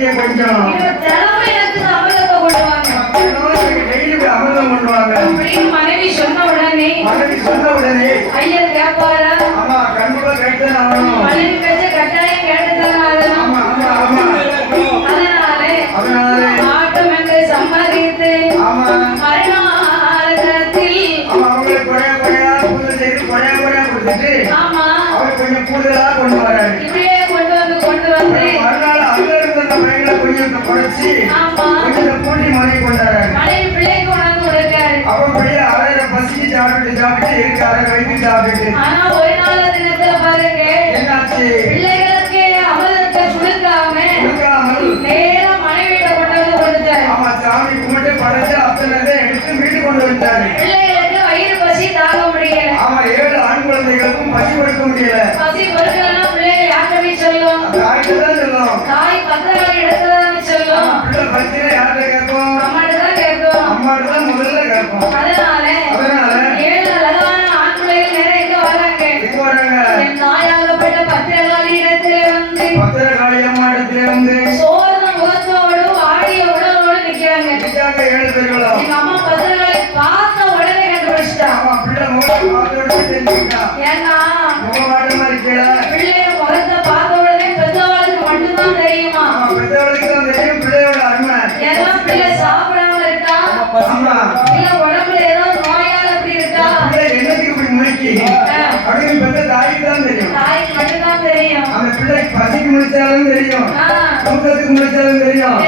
இல்லையே கொஞ்சம் அமிர்தத்தை கொண்டு வாங்க. டெய்லி அமிர்தம் கொண்டு வாங்க. மனைவி சொன்ன உடனே ஐயர் கேட்பாரா? ஆமா, கண்டிப்பா கேட்டுதான் ஆகணும். மனைவி பேச்ச கட்டாயம் கேட்டுதான் ஆகணும். அதனாலே ஆட்டம் என்று சம்மதித்து மரணத்தில் அவங்களை குறையா பூஜை செய்து குறையா கொடுத்துட்டு கொஞ்சம் கூடுதலா கொண்டு வராரு. இப்படியே கொண்டு வந்து மறுநாள் அங்க இருந்த அந்த பையனை கொஞ்சம் குறைச்சி கொஞ்சம் கூட்டி மனை கொண்டாரு. மனைவி பிள்ளைக்கு கொண்டாந்து கொடுக்காரு. அவன் பிள்ளைய அரையில பசிக்கு சாப்பிட்டு இருக்காரு, வயிற்று சாப்பிட்டு. ஆனா ஒரு நாள் தினத்துல பாருங்க என்னாச்சு, பிள்ளைகளுக்கு அமிர்தத்தை கொடுக்காமல் நேரா மனைவியிட கொண்டு வந்து கொடுத்தாரு. ஆமா, சாமி கும்பிட்டு படைச்சு அத்தனை எடுத்து வீட்டு கொண்டு வந்தாரு. பிள்ளைகளுக்கு வயிறு பசி தாங்க முடியல. ஆமா, 7 ஆண் குழந்தைகளுக்கும் பசி கொடுக்க முடியல. பசி பொறுக்கலன்னா பிள்ளைங்க யார்கிட்ட சொல்லும்? தாய்க்குதான் சொல்லும். தாய் பத்திரகாளி இடத்துலதான் சொல்லும். பிள்ளை பசியில யார்கிட்ட கேட்கும்? அம்மாட்டுதான் கேட்கும். அம்மாட்டுதான் முதல்ல கேட்கும். அதனால 7 அழகான ஆண் பிள்ளைகள் நேரம் எங்க வராங்க? என் தாயாகப்பட்ட பத்திரகாளி இடத்துல வந்து பத்திரகாளி அம்மா இடத்துல வந்து சோர்ந்த முகத்தோடு வாடிய உடலோடு நிக்கிறாங்க. 7 பேர்களும் எங்க அம்மா பத்திரகாளி பார்த்த உடனே கண்டுபிடிச்சிட்டா. பிள்ளை முகத்தை பார்த்து தெரிஞ்சுக்கிட்டா. ஏன்னா முகமாட்டமா இருக்கல. பிள்ளைய முகத்தை பார்த்த உடனே பெற்றவளுக்கு மட்டும்தான் தெரியுமா? பெற்றவளுக்கு தான் தெரியும் பிள்ளையோட அருமை. ஏன்னா பிள்ளை சாப்பிடாம இருக்கா, இல்ல உடம்புல ஏதோ நோயால அப்படி இருக்கா, பிள்ளை என்னைக்கு இப்படி முழிக்கி அப்படின்னு பெற்ற தாய்க்கு தான் தெரியும். தாய்க்கு மட்டும்தான் தெரியும். அந்த பிள்ளை பசிக்கு முடிச்சாலும் தெரியும், தூக்கத்துக்கு முடிச்சாலும் தெரியும்.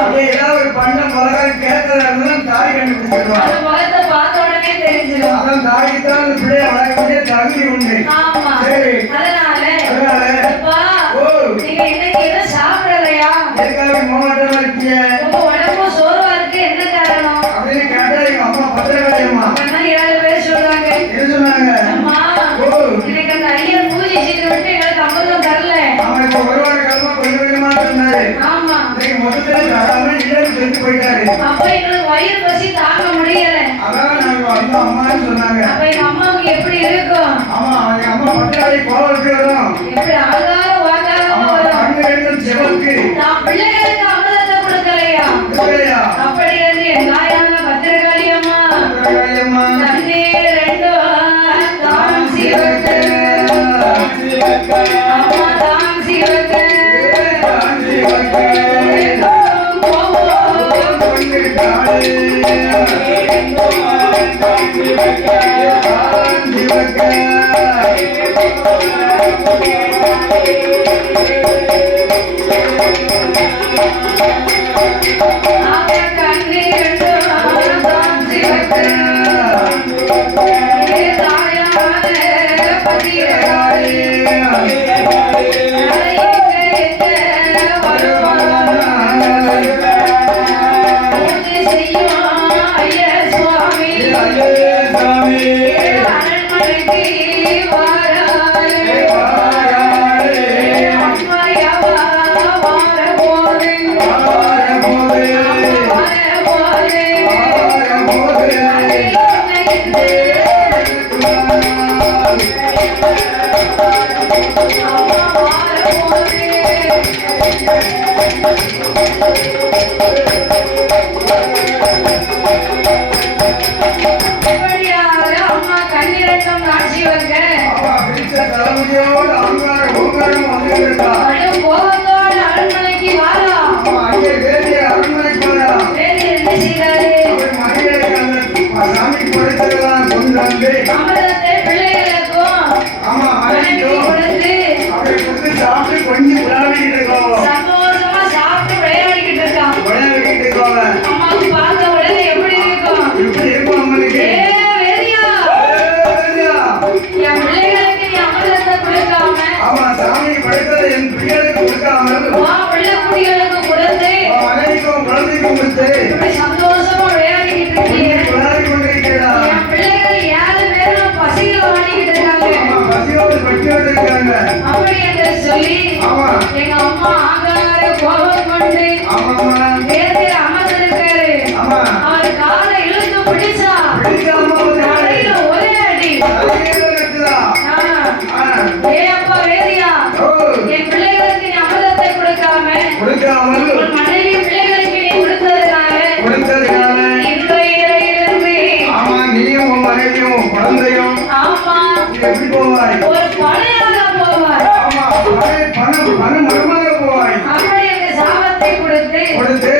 அப்படியே ஏதாவது ஒரு பண்டம் பலகாரம் கேட்கறதா இருந்தாலும் தாய் கண்டுபிடிச்சிருவான். அந்த முகத்தை பார்த்த உடனே தெரிஞ்சிடும். அதான் தாய்க்கு தான் அந்த பிள்ளைய வளர்க்கக்கூடிய தகுதி உண்டு. சரி, அதனால அப்பா நீங்க இன்னைக்கு எதுவும் சாப்பிடலையா? எதுக்காக மோகட்டமா இருக்கீங்க? உங்க உடம்பு சோர்வா இருக்கு, என்ன காரணம் அப்படின்னு கேட்டா எங்க அம்மா பத்திரகாளி அம்மா 7 பேர் சொல்றாங்க. என்ன சொன்னாங்க? அம்மா இன்னைக்கு அந்த ஐயர் பூஜை செய்து விட்டு எங்களுக்கு அமிர்தம் தரல. அவன் இப்ப ஒரு வார காலமா கொஞ்சம் கொஞ்சமா சொன்னாரு. ஆமா, இன்னைக்கு மொத்தத்துல தராம இல்லைன்னு சொல்லிட்டு போயிட்டாரு. அப்ப எங்களுக்கு வயிறு பசி தாங்க முடியல. அதான் நாங்க வந்து அம்மான்னு சொன்னாங்க. அப்ப எங்க அம்மாவுக்கு எப்படி இருக்கும்? ஆமா, அவங்க அம்மா பத்திரகாளி கோவம் எப்படி வரும்? எப்படி அழகார வாக்காரமா வரும்? கண்ணு ரெண்டும் சிவக்கு. நான் பிள்ளைகளுக்கு அமிர்தத்தை கொடுக்கலையா? அப்படி என்று என் தாயான பத்திரகாளி அம்மா தண்ணீர் 2 தான் சிவக்கு, அம்மா தான் சிவக்கு அம்மா கண்ணிரட்டம் காட்சி வங்க கோபத்தோட அரண்மனைக்கு வாரா. என்ன செய்தாரு? அமிர்தத்தை பிள்ளைகளுக்கும் சந்தோஷமா சாப்பிட்டு விளையாடிக்கிட்டு இருக்கான். அம்மாவுக்கு பார்த்த உடனே எப்படி இருக்கும்? என் பிள்ளைகளுக்கு நீ அமிர்தத்தை கொடுக்காம பிள்ளை குடிகளுக்கு கொடுத்து சந்தோஷமா விளையாடிக்கிட்டு இருக்கீங்க. என் பிள்ளைகள் 7 பேரும் பசியில வாடிக்கிட்டு இருக்காங்க. அப்படி என்று சொல்லி எங்க அம்மா ஆங்கார கோபம் கொண்டு வேதியில அமர்ந்திருக்காரு. அவர் காலை இழுத்து பிடிச்சா தலையில ஒரே அடி. ஏப்பா வேதியா, என் பிள்ளைகளுக்கு நீ அமிர்தத்தை கொடுக்காம எப்படி போவாய்? ஒரு படையாக போவார். ஆமா, பணம் மரமாக போவாய். அப்படி எனக்கு சாபத்தை கொடுத்து கொடுத்து